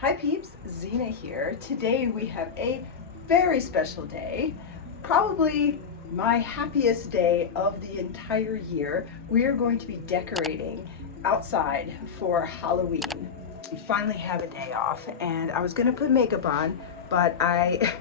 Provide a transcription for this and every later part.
Hi peeps, Zina here. Today we have a very special day, probably my happiest day of the entire year. We are going to be decorating outside for Halloween. We finally have a day off and I was gonna put makeup on, but I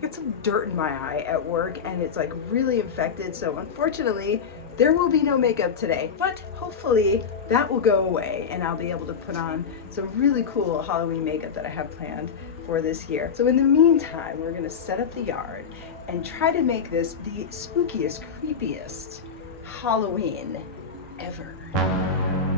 got some dirt in my eye at work and it's like really infected, so unfortunately there will be no makeup today, but hopefully that will go away and I'll be able to put on some really cool Halloween makeup that I have planned for this year. So in the meantime, we're gonna set up the yard and try to make this the spookiest, creepiest Halloween ever.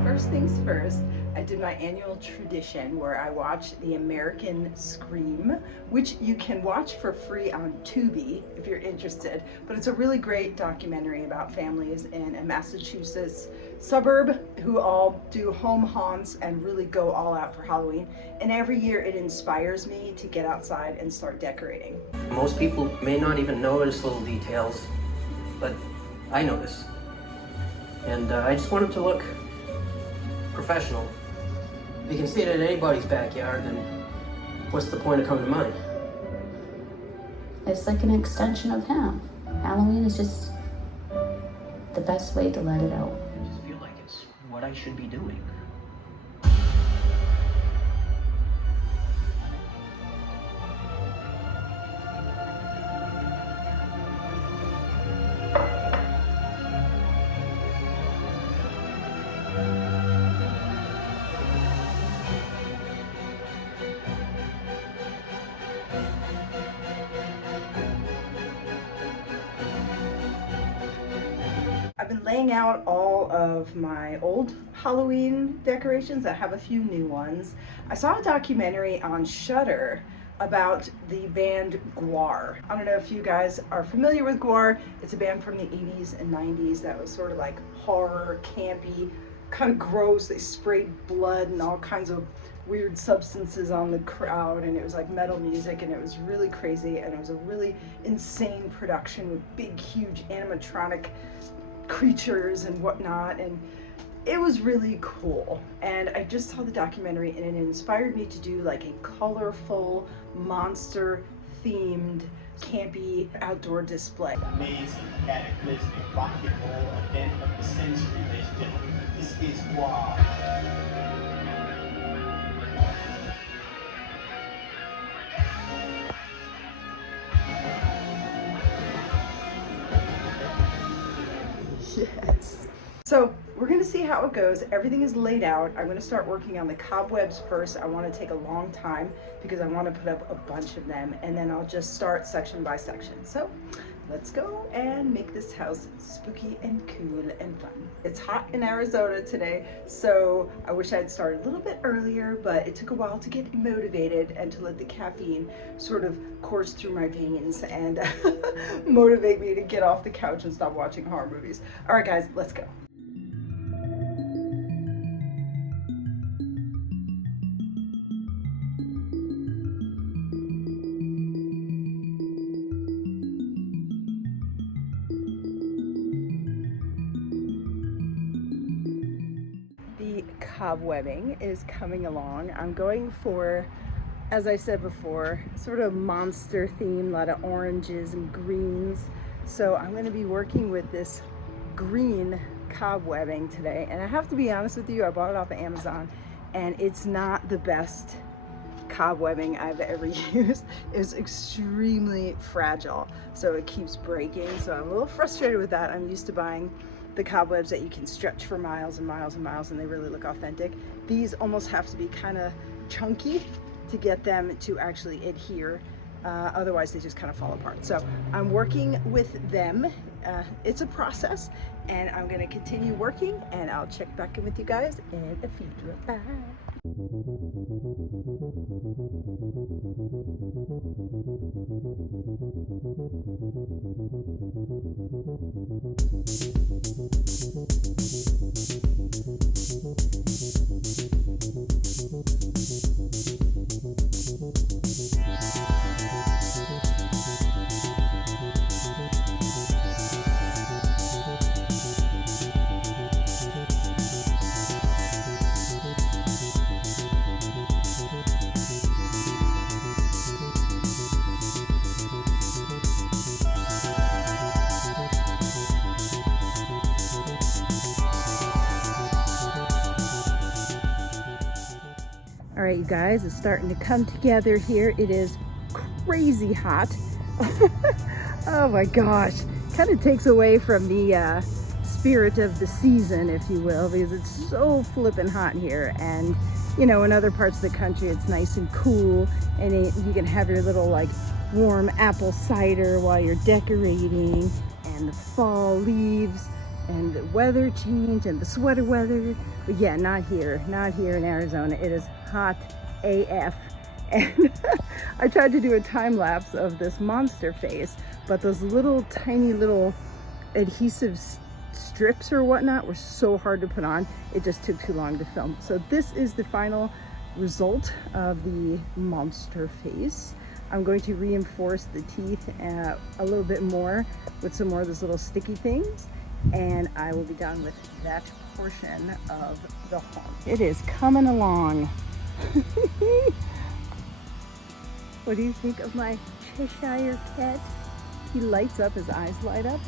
First things first, I did my annual tradition where I watch the American Scream, which you can watch for free on Tubi if you're interested. But it's a really great documentary about families in a Massachusetts suburb who all do home haunts and really go all out for Halloween. And every year it inspires me to get outside and start decorating. Most people may not even notice little details, but I notice. And I just want it to look professional. If you can see it in anybody's backyard, then what's the point of coming to mine? It's like an extension of him. Halloween is just the best way to let it out. I just feel like it's what I should be doing. I've been laying out all of my old Halloween decorations. I have a few new ones. I saw a documentary on Shudder about the band GWAR. I don't know if you guys are familiar with GWAR. It's a band from the 80s and 90s that was sort of like horror, campy, kind of gross. They sprayed blood and all kinds of weird substances on the crowd, and it was like metal music, and it was really crazy, and it was a really insane production with big, huge animatronic creatures and whatnot, and it was really cool. And I just saw the documentary and it inspired me to do like a colorful monster themed campy outdoor display. Amazing, cataclysmic rock and roll event of the century, ladies and gentlemen. This is GWAR. Yes. So we're going to see how it goes. Everything is laid out. I'm going to start working on the cobwebs first. I want to take a long time because I want to put up a bunch of them, and then I'll just start section by section. So let's go and make this house spooky and cool and fun. It's hot in Arizona today, so I wish I had started a little bit earlier, but it took a while to get motivated and to let the caffeine sort of course through my veins and motivate me to get off the couch and stop watching horror movies. All right, guys, let's go. Cobwebbing is coming along. I'm going for, as I said before, sort of monster theme, a lot of oranges and greens. So I'm going to be working with this green cobwebbing today. And I have to be honest with you, I bought it off of Amazon and it's not the best cobwebbing I've ever used. It's extremely fragile, so it keeps breaking. So I'm a little frustrated with that. I'm used to buying the cobwebs that you can stretch for miles and miles and miles, and they really look authentic. These almost have to be kind of chunky to get them to actually adhere. Otherwise they just kind of fall apart. So I'm working with them. It's a process, and I'm going to continue working, and I'll check back in with you guys in a few. Bye. All right, you guys, it's starting to come together here. It is crazy hot. Oh my gosh. Kind of takes away from the spirit of the season, if you will, because it's so flippin' hot here. And you know, in other parts of the country, it's nice and cool, and you can have your little like warm apple cider while you're decorating, and the fall leaves and the weather change and the sweater weather. But yeah, not here in Arizona. It is hot AF. And I tried to do a time lapse of this monster face, but those little tiny little adhesive strips or whatnot were so hard to put on, it just took too long to film. So this is the final result of the monster face. I'm going to reinforce the teeth a little bit more with some more of those little sticky things, and I will be done with that portion of the haul. It is coming along. What do you think of my Cheshire cat? He lights up, his eyes light up,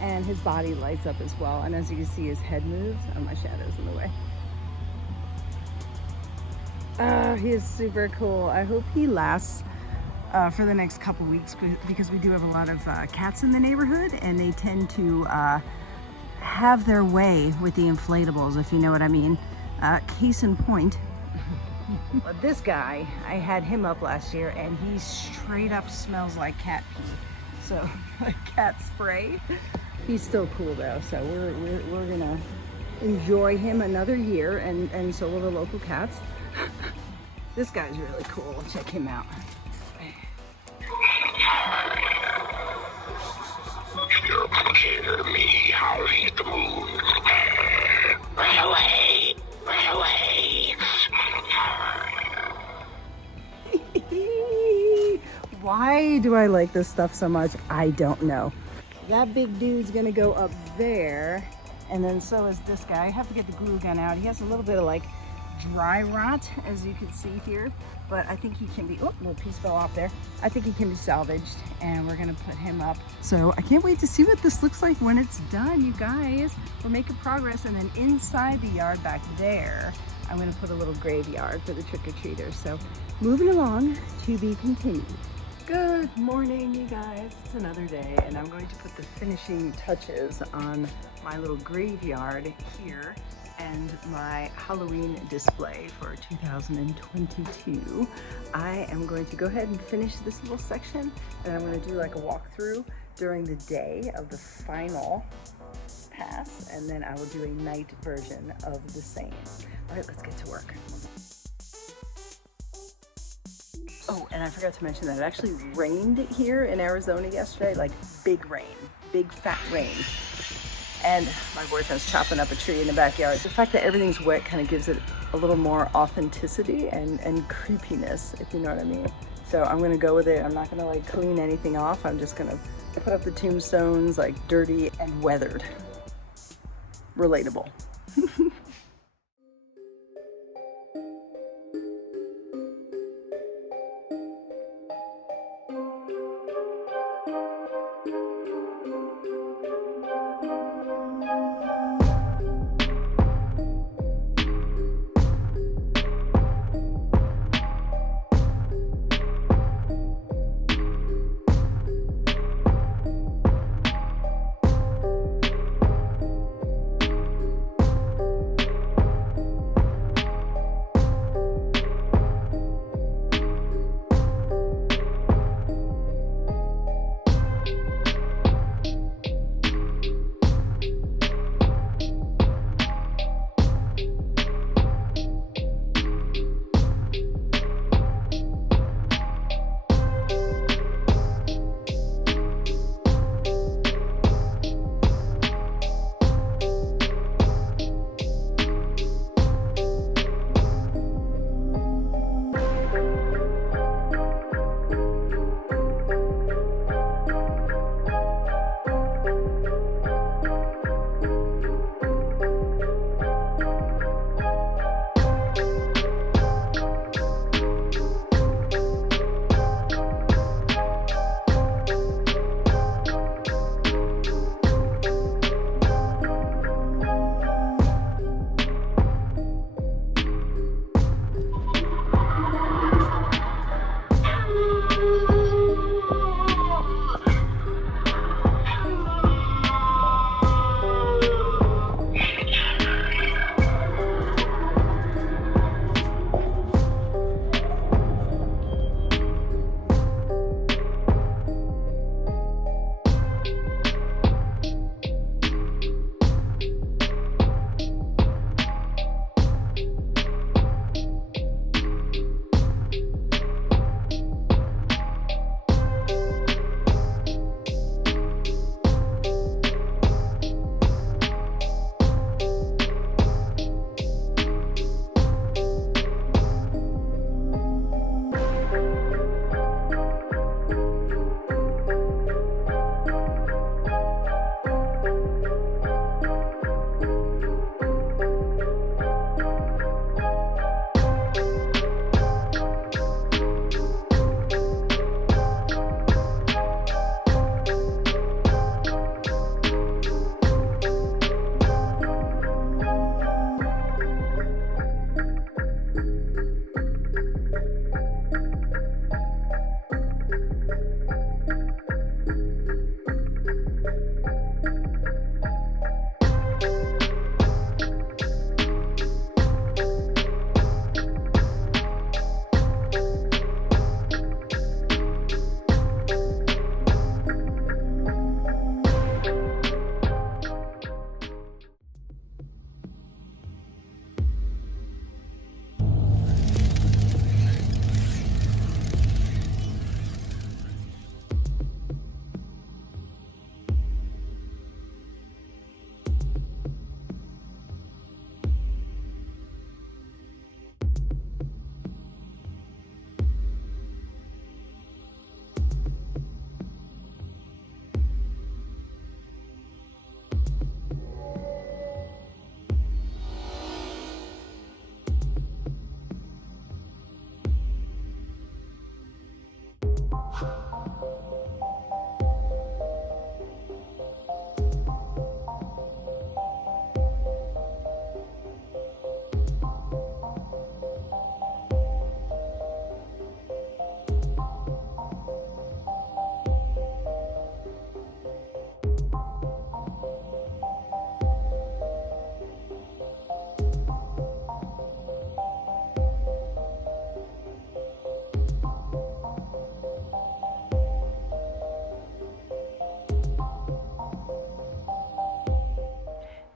and his body lights up as well. And as you can see, his head moves. Oh, my shadow's in the way. He is super cool. I hope he lasts for the next couple weeks, because we do have a lot of cats in the neighborhood, and they tend to have their way with the inflatables, if you know what I mean. Case in point, but this guy, I had him up last year, and he straight up smells like cat pee. So cat spray. He's still cool though, so we're gonna enjoy him another year, and so will the local cats. This guy's really cool. Check him out. You're consider me howling at the moon. Run away! Run away! Why do I like this stuff so much? I don't know. That big dude's gonna go up there, and then so is this guy. I have to get the glue gun out. He has a little bit of like dry rot, as you can see here, but I think he can be, oh, little piece fell off there. I think he can be salvaged, and we're gonna put him up. So I can't wait to see what this looks like when it's done, you guys. We're making progress, and then inside the yard back there, I'm gonna put a little graveyard for the trick-or-treaters. So moving along, to be continued. Good morning, you guys. It's another day, and I'm going to put the finishing touches on my little graveyard here and my Halloween display for 2022. I am going to go ahead and finish this little section, and I'm going to do like a walkthrough during the day of the final pass, and then I will do a night version of the same. All right, let's get to work. Oh, and I forgot to mention that it actually rained here in Arizona yesterday, like big rain, big fat rain. And my boyfriend's chopping up a tree in the backyard. The fact that everything's wet kind of gives it a little more authenticity and creepiness, if you know what I mean. So I'm gonna go with it. I'm not gonna like clean anything off. I'm just gonna put up the tombstones like dirty and weathered. Relatable.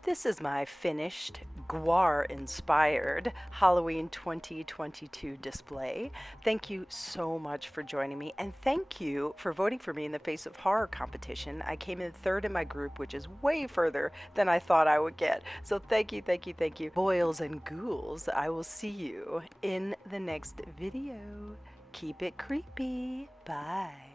This is my finished GWAR inspired Halloween 2022 display. Thank you so much for joining me, and thank you for voting for me in the Face of Horror competition. I came in third in my group, which is way further than I thought I would get. So thank you, thank you, thank you. Boils and ghouls, I will see you in the next video. Keep it creepy. Bye.